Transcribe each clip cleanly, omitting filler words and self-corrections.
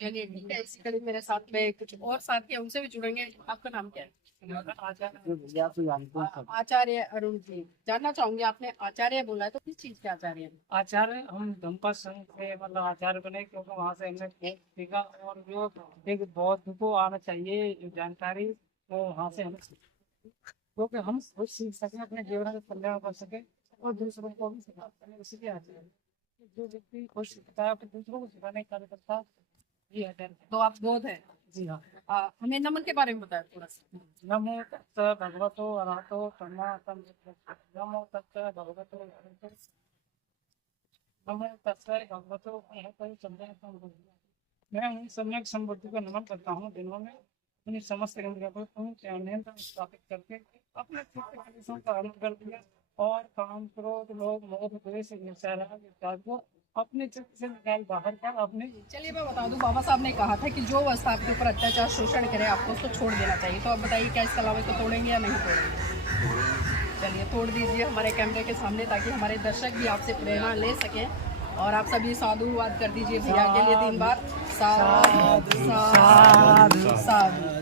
चलिए ठीक है। इसी कड़ी मेरे साथ में कुछ और साथी हैं, उनसे भी जुड़ेंगे। आपका नाम क्या है? आचार्य अरुण जी। जानना चाहूंगी, आपने आचार्य बोला है तो किस चीज के आचार्य हैं? आचार्य हम धम्पा संघ से मतलब आचार्य बने, क्योंकि वहाँ से हमने बहुत सीखा। और जो एक बौद्ध को आना चाहिए जो जानकारी, वो वहाँ से हमें सीखी। क्योंकि हम खुद सीख सकें, अपने जीवन में कल्याण कर सके और दूसरों को भी सिखा सकें, इसी के आचार्य। जो व्यक्ति खुद सीखता है अपने दूसरों को सिखाने का कार्य करता है, ये आचार्य। तो आप बौद्ध हैं? जी हाँ। हमें नमन के बारे में बताया थोड़ा सा। नमो तस्सै भगवतो अरहतो सम्मा सम्बुद्धस्सै। नमो तस्सै भगवतो अरहतो। नमो तस्सै भगवतो अरहतो सम्मा सम्बुद्धस्सै। मैं उन सम्यक संबुद्धि को नमन करता हूँ जिन्होंने अपनी समस्त इंद्रियों को नियंत्रण स्थापित करके अपने चित्त कलेशों का हरण कर दिया और काम क्रोध लोभ मोह द्वेष इत्यादि को अपने चित्त से निकाल बाहर कर अपने। चलिए मैं बता दूं, बाबा साहब ने कहा था कि जो अवस्था आपके ऊपर अत्याचार शोषण करे आपको उसको छोड़ देना चाहिए। तो आप बताइए, क्या इसके अलावा इसको तोड़ेंगे या नहीं तोड़ेंगे? चलिए तोड़ दीजिए हमारे कैमरे के सामने, ताकि हमारे दर्शक भी आपसे प्रेरणा ले सकें। और आप सभी साधुवाद कर दीजिए भैया के लिए 3 बार। साधु साधु साधु।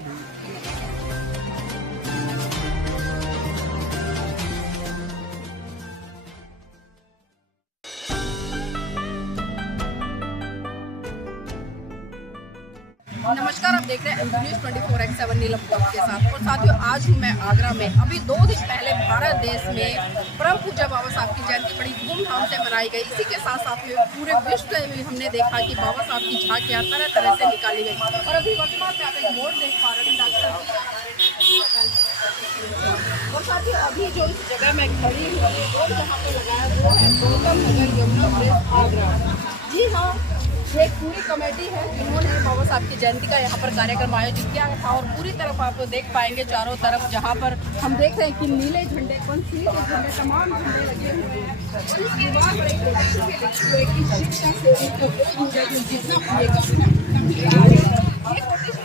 नमस्कार, आप देख रहे हैं न्यूज़ 24x7 नीलम कौर के साथ। और साथियों, आज हूँ मैं आगरा में। अभी 2 दिन पहले भारत देश में परम पूज्य बाबा साहब की जयंती बड़ी धूमधाम से मनाई गई। इसी के साथ साथ में पूरे विश्व में हमने देखा कि बाबा साहब की झांकियाँ तरह तरह से निकाली गई। और अभी वर्तमान में आप एक बोर्ड देख पा रहे हैं, और साथियों अभी जो इस जगह में खड़ी हुई है, बोर्ड जहाँ पे लगाया वो है गौतम नगर यमुना ब्रिज आगरा। जी हाँ, एक पूरी कमेटी है जिन्होंने बाबा साहब की जयंती का यहाँ पर कार्यक्रम आयोजित किया था। और पूरी तरफ आप देख पाएंगे चारों तरफ, जहाँ पर हम देख रहे हैं कि नीले झंडे, पंचशील के झंडे, तमाम झंडे लगे हुए हैं। और इस दीवार पर एक कोटेशन भी लिखी हुई है कि शिक्षा से जितना पिएगा उतना पिएगा। ये कोटेशन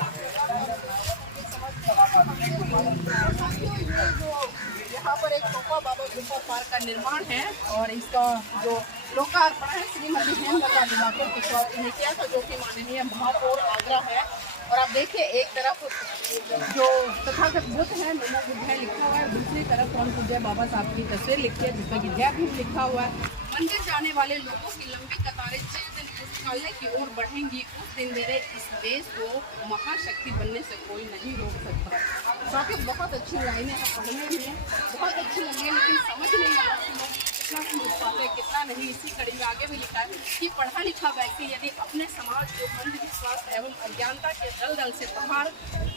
यहाँ पर एक टोपा बाबा गुफा पार्क का निर्माण है और इसका जो लोकार्पण है श्रीमती हेमलता दिवाकर कुशवाहा ने किया था, जो कि माननीय महापौर आगरा है। और आप देखिए, एक तरफ जो तथागत बुद्ध है, नमो बुद्धाय लिखा हुआ है, दूसरी तरफ परम पूज्य बाबा साहब की तस्वीर लिखी है जिसमें कि जय भीम लिखा हुआ है। मंदिर जाने वाले लोगों की लंबी कतारें जिस दिन पुस्तकालय की ओर बढ़ेंगी, उस दिन मेरे इस देश को महाशक्ति बनने से कोई नहीं रोक सकता। काफी बहुत अच्छी लाइनें हैं पढ़ने में, बहुत अच्छी लगी है, लेकिन समझ नहीं आ रहा कि लोग कितना समझ पाते हैं कितना नहीं। इसी कड़ी में आगे भी लिखा है कि पढ़ा लिखा व्यक्ति यदि अपने समाज को अंधविश्वास एवं अज्ञानता के दलदल से बाहर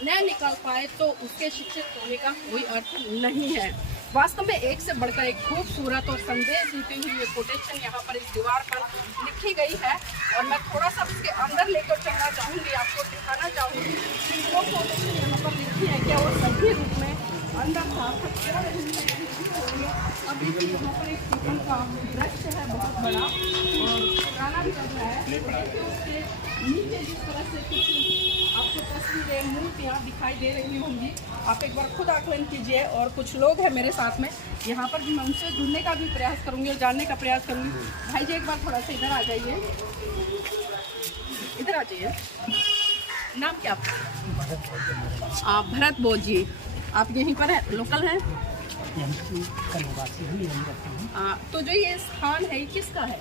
न निकाल पाए तो उसके शिक्षित होने का कोई अर्थ नहीं है। वास्तव में एक से बढ़कर एक खूबसूरत और संदेश देती हुई ये कोटेशन यहाँ पर इस दीवार पर लिखी गई है। और मैं थोड़ा सा इसके अंदर लेकर चलना चाहूँगी, आपको दिखाना चाहूँगी कि वो कोटेशन यहाँ पर लिखी है क्या वो सही रूप में अंदर सार्थक क्यों नहीं है। अब देखिए यहाँ पर एक पीपल का वृक्ष है बहुत बड़ा और पुराना भी लग रहा है। देखिए उसके नीचे जिस तरह से कुछ आपको तस्वीरें मूर्तियाँ दिखाई दे रही होंगी, आप एक बार खुद आकलन कीजिए। और कुछ लोग हैं मेरे साथ में यहाँ पर, मैं उनसे जुड़ने का भी प्रयास करूँगी और जानने का प्रयास करूँगी। भाई जी एक बार थोड़ा सा इधर आ जाइए, इधर आ जाइए। नाम क्या आपका? भरत बोध जी। आप यहीं पर है, लोकल हैं? तो जो ये स्थान है ये किसका है?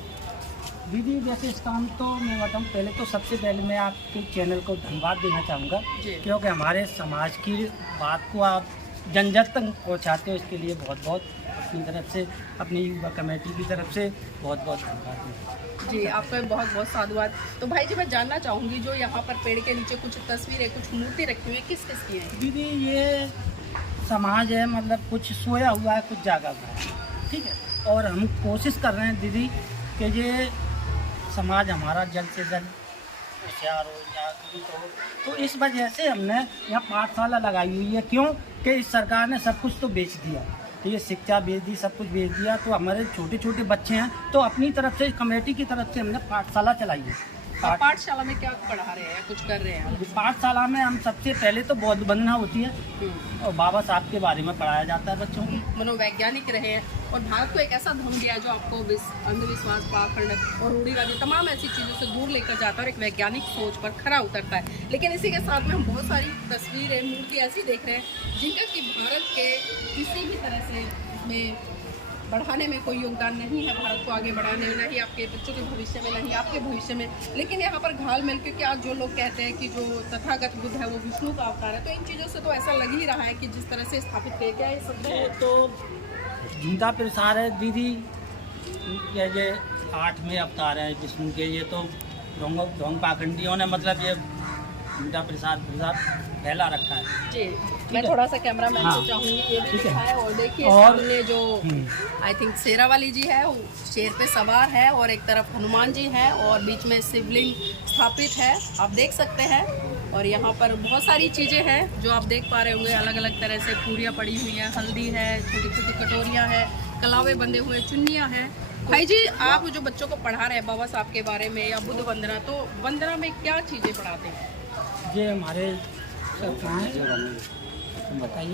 दीदी जैसे स्थान तो मैं बताऊँ, पहले तो सबसे पहले मैं आपके चैनल को धन्यवाद देना चाहूँगा, क्योंकि हमारे समाज की बात को आप जन जन तक पहुँचाते हो। इसके लिए बहुत बहुत अपनी तरफ से, अपनी युवा कमेटी की तरफ से बहुत बहुत धन्यवाद जी। आपका बहुत बहुत साधुवाद। तो भाई जी मैं जानना चाहूँगी, जो यहाँ पर पेड़ के नीचे कुछ तस्वीरें, कुछ मूर्ति रखी हुई है, किस किस की है? दीदी ये समाज है, मतलब कुछ सोया हुआ है कुछ जागा हुआ है, ठीक है। और हम कोशिश कर रहे हैं दीदी कि ये समाज हमारा जल्द से जल्द होशियार हो, जागरूक हो। तो इस वजह से हमने यहाँ पाठशाला लगाई हुई है। क्यों कि इस सरकार ने सब कुछ तो बेच दिया, तो ये शिक्षा बेच दी, सब कुछ बेच दिया। तो हमारे छोटे छोटे बच्चे हैं, तो अपनी तरफ से कमेटी की तरफ से हमने पाठशाला चलाई है। आप पाठशाला में क्या पढ़ा रहे हैं या कुछ कर रहे हैं? पाठशाला में हम सबसे पहले तो बौद्ध वंदना होती है हम्म। और बाबा साहब के बारे में पढ़ाया जाता है बच्चों को। मनोवैज्ञानिक रहे हैं और भारत को एक ऐसा धर्म दिया है जो आपको अंधविश्वास, पाखंड और रूढ़िवादी तमाम ऐसी चीज़ों से दूर लेकर जाता है और एक वैज्ञानिक सोच पर खरा उतरता है। लेकिन इसी के साथ में हम बहुत सारी तस्वीरें, मूर्ति ऐसी देख रहे हैं जिनका कि भारत के किसी भी तरह से इसमें बढ़ाने में कोई योगदान नहीं है, भारत को आगे बढ़ाने में, नहीं आपके बच्चों के भविष्य में, नहीं आपके भविष्य में। लेकिन यहाँ पर घाल मिल, क्योंकि आज जो लोग कहते हैं कि जो तथागत बुद्ध है वो विष्णु का अवतार है, तो इन चीज़ों से तो ऐसा लग ही रहा है कि जिस तरह से स्थापित किया गया है ये सब ये तो झूठा प्रसार है दीदी, ये 8वें अवतार है विष्णु के। ये तो ढोंग पाखंडियों ने मतलब ये झूठा प्रसार फैला रखा है। जी, मैं थोड़ा सा कैमरा मैन हाँ, को चाहूंगी ये भी ठीक है। दिखाएं। और देखिए और- सामने जो आई थिंक शेरावाली जी है, वो शेर पे सवार है और एक तरफ हनुमान जी हैं और बीच में शिवलिंग स्थापित है, आप देख सकते हैं। और यहाँ पर बहुत सारी चीज़ें हैं जो आप देख पा रहे होंगे, अलग अलग तरह से पूरियाँ पड़ी हुई हैं, हल्दी है, छोटी छोटी कटोरियाँ हैं, कलावे बंधे हुए चुन्नियाँ हैं। भाई जी, आप जो बच्चों को पढ़ा रहे हैं बाबा साहब के बारे में या बुद्ध वंदना, तो वंदना में क्या चीज़ें पढ़ाते हैं? ये हमारे बताइए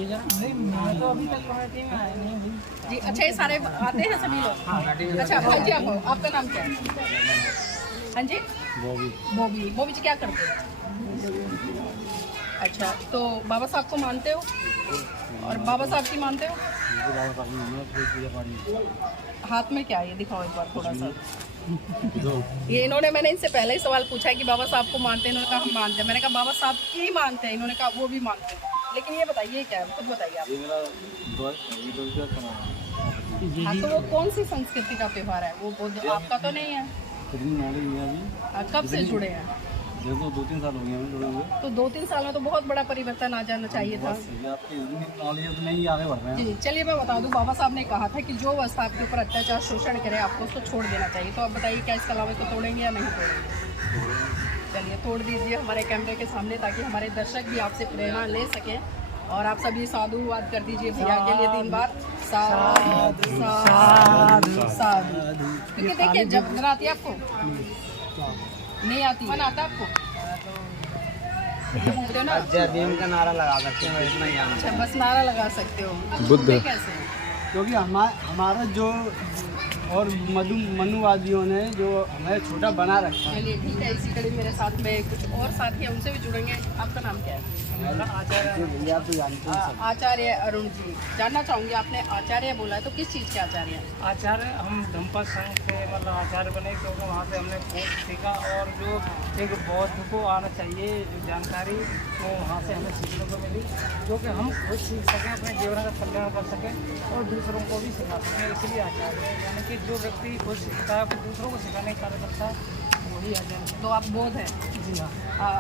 जरा। नहीं, मैं तो अभी तक कमेटी में आया नहीं हूँ। जी, अच्छा, ये सारे आते हैं सभी लोग? अच्छा भाई जी, आपका नाम क्या है? हाँ जी, बॉबी। बॉबी जी क्या करते हैं? अच्छा, तो बाबा साहब को मानते हो और बाबा साहब की मानते हो? हाथ में क्या है ये दिखाओ एक बार थोड़ा सा। ये इन्होंने, मैंने इनसे पहले ही सवाल पूछा है कि बाबा साहब को मानते हैं, इन्होंने कहा हम मानते हैं। मैंने कहा बाबा साहब की ही मानते हैं, इन्होंने कहा वो भी मानते हैं। लेकिन ये बताइए क्या है, खुद बताइए आप। हाँ, तो वो कौन सी संस्कृति का त्योहार है? वो बुद्ध आपका तो नहीं है? कब से जुड़े हैं? 2-3 साल हो गए हमें जुड़े हुए। तो 2-3 साल में तो बहुत बड़ा परिवर्तन आ जाना चाहिए था। आपकी नॉलेज तो नहीं आगे बढ़ रहे हैं। जी, चलिए मैं बता दूं, बाबा साहब ने कहा था कि जो अवस्था आपके ऊपर अत्याचार, शोषण करे, आपको उसको छोड़ देना चाहिए। तो आप बताइए क्या इस कलावे को तोड़ेंगे या नहीं तोड़ेंगे? चलिए तोड़ दीजिए हमारे कैमरे के सामने, ताकि हमारे दर्शक भी आपसे प्रेरणा ले सकें। और आप सभी साधुवाद कर दीजिए भैया के लिए 3 बार, साधु साधु साधु। क्योंकि देखिए, जब वंदना आती है आपको नहीं आती, मन आता है आपको? बोलते हो ना, जय भीम का नारा लगा सकते हैं, इतना ही जानते अच्छा बस नारा लगा सकते हो। बुद्ध। कैसे? क्योंकि हमारा जो और मनुवादियों ने जो हमें छोटा बना रखा है। चलिए ठीक है, इसी कड़ी मेरे साथ में कुछ और साथी हैं, उनसे भी जुड़ेंगे। आपका नाम क्या है? भैया तो जानते हैं सब। आचार्य अरुण जी। जानना चाहूँगी, आपने आचार्य बोला है, तो किस चीज़ के आचार्य हैं? आचार्य हम धम्पद संघ से मतलब आचार्य बने, क्योंकि वहाँ से हमने कोर्स सीखा और जो एक बौद्ध को आना चाहिए जो जानकारी, वो वहाँ से हमें सीखने को मिली, जो कि हम खुद सीख सकें, अपने जीवन का कल्याण कर सकें और दूसरों को भी सिखा सकें। इसलिए आचार्य है, यानी कि जो व्यक्ति खुद सीखता है फिर दूसरों को सिखाने का कार्य करता है, वही आचार्य। तो आप बौद्ध हैं? जी हाँ।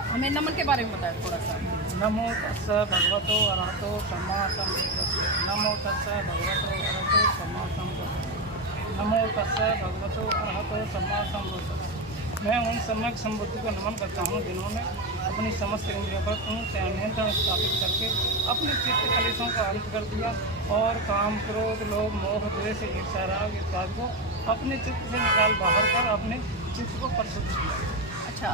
हमें नमन के बारे में बताएं थोड़ा सा। नमो तस्स भगवतो अरहतो सम्मा सम्बुद्धस्स। नमो तस्स भगवतो अरहतो सम्मा सम्बुद्धस्स। नमो तस्स भगवतो अरहतो सम्मा सम्बुद्धस्स। मैं उन सम्यक संबुद्ध को नमन करता हूँ जिन्होंने अपनी समस्त इंद्रियों पर पूर्ण से नियंत्रण स्थापित करके अपने चित्त कलेशों का अंत कर दिया और काम, क्रोध, लोभ, मोह, द्वेष, ईर्ष्या, राग इत्यादि को अपने चित्त से निकाल बाहर कर अपने चित्त को परिशुद्ध किया। अच्छा,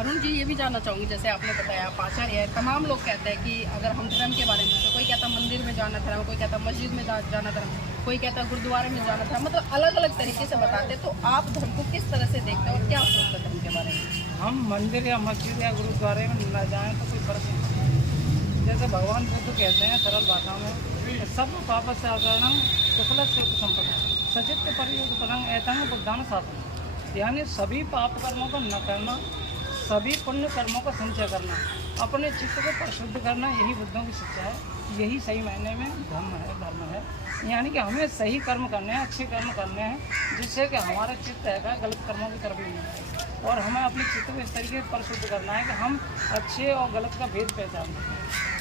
अरुण जी, ये भी जानना चाहूँगी, जैसे आपने बताया आप आचार्य है, तमाम लोग कहते हैं कि अगर हम धर्म के बारे में, तो कोई कहता मंदिर में जाना धर्म, कोई कहता मस्जिद में जाना धर्म, कोई कहता गुरुद्वारे में जाना धर्म, मतलब अलग अलग तरीके से बताते हैं। तो आप धर्म को किस तरह से देखते हैं और क्या सोचते हैं धर्म के बारे में? हम मंदिर या मस्जिद या गुरुद्वारे में न जाएं तो कोई फर्क नहीं। जैसे भगवान बुद्ध कहते हैं सरल भाषा में, सब पाप से अकरणं कुशल से संपदा सचित परियुक्त परंग एतंग बुद्धान शासन। यानी सभी पाप कर्मों को न करना, सभी पुण्य कर्मों का संचय करना, अपने चित्त को परिशुद्ध करना, यही बुद्धों की शिक्षा है। यही सही मायने में धर्म है। यानी कि हमें सही कर्म करने हैं, अच्छे कर्म करने हैं, जिससे कि हमारा चित्त है गलत कर्मों की तरफ ही नहीं है। और हमें अपने चित्त को इस तरीके से परिशुद्ध करना है कि हम अच्छे और गलत का भेद पहचान सकें।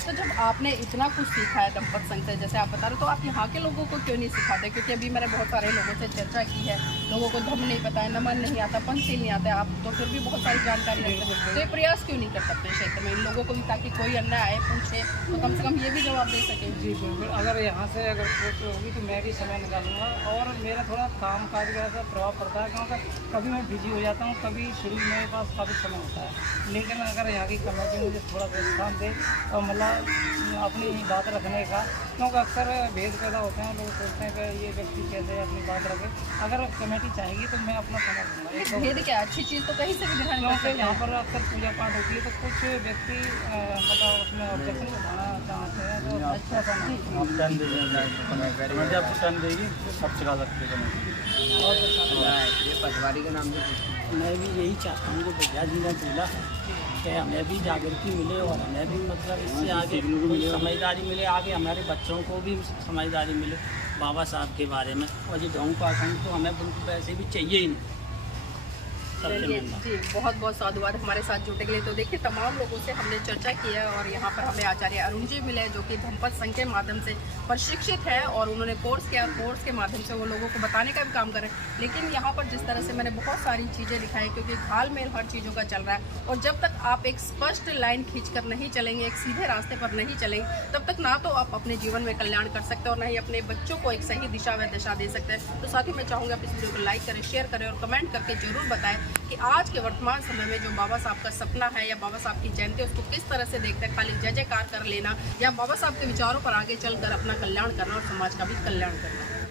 तो जब आपने इतना कुछ सीखा है दंपत संघ से, जैसे आप बता रहे हो, तो आप यहाँ के लोगों को क्यों नहीं सिखाते? क्योंकि अभी मैंने बहुत सारे लोगों से चर्चा की है, लोगों को धर्म नहीं पता है, नमन नहीं आता, पंचशील नहीं आता है, आप तो फिर भी बहुत सारी जानकारी रखते हैं। तो ये प्रयास क्यों नहीं कर सकते क्षेत्र में इन लोगों को भी, ताकि कोई अन्य आए पूछे तो कम से कम ये भी जवाब दे सके? जी बिल्कुल, अगर यहाँ से अगर कोच होगी तो मैं भी समय निकालूंगा। और मेरा थोड़ा काम काज का ऐसा प्रभाव पड़ता है, क्योंकि कभी मैं बिजी हो जाता हूँ, कभी शुरू में मेरे पास काफ़ी समय होता है, लेकिन अगर यहाँ की कमेटी मुझे थोड़ा सा स्थान दे तो मतलब अपनी बात रखने का, क्योंकि अक्सर भेद पैदा होते हैं, लोग सोचते हैं कि ये व्यक्ति कैसे अपनी बात रखे। अगर कमेटी चाहेगी तो मैं अपना समय दूँगा। एक तो भेद क्या अच्छी चीज़ तो कहीं से भी ग्रहण कर क्योंकि सकते यहाँ हैं। पर अक्सर पूजा पाठ होती है तो कुछ व्यक्ति मतलब उसमें ऑब्जेक्शन उठाना चाहते हैं, तो अच्छा सा नहीं। आप टर्न दे देंगे, कमेटी आपको टर्न देगी सब सिखा सकते हैं कमेटी। पटवारी का नाम मैं भी यही चाहता हूँ जो भैया जी ने बोला कि हमें भी जागृति मिले और हमें भी मतलब इससे आगे कोई समझदारी मिले, आगे हमारे बच्चों को भी समझदारी मिले बाबा साहब के बारे में। और ये ढोंग पाखंड तो हमें बिल्कुल वैसे भी चाहिए ही नहीं। सबसे चलिए मेन बात। जी, बहुत बहुत साधुवाद हमारे साथ जुड़ने के लिए। तो देखिए तमाम लोगों से हमने चर्चा की है और यहाँ पर हमें आचार्य अरुण जी मिले जो कि धम्पत संघ के माध्यम से प्रशिक्षित है और उन्होंने कोर्स किया, कोर्स के माध्यम से वो लोगों को बताने का भी काम कर रहे हैं। लेकिन यहाँ पर जिस तरह से मैंने बहुत सारी चीज़ें दिखाई, क्योंकि घालमेल हर चीज़ों का चल रहा है और जब तक आप एक स्पष्ट लाइन खींच कर नहीं चलेंगे, एक सीधे रास्ते पर नहीं चलेंगे, तब तक ना तो आप अपने जीवन में कल्याण कर सकते और ना ही अपने बच्चों को एक सही दिशा व दिशा दे सकते हैं। तो साथ ही मैं चाहूँगा आप इस वीडियो को लाइक करें, शेयर करें और कमेंट करके जरूर बताएं कि आज के वर्तमान समय में जो बाबा साहब का सपना है या बाबा साहब की जयंती उसको किस तरह से देखते हैं। खाली जय जयकार कर लेना या बाबा साहब के विचारों पर आगे चलकर अपना कल्याण करना और समाज का भी कल्याण करना।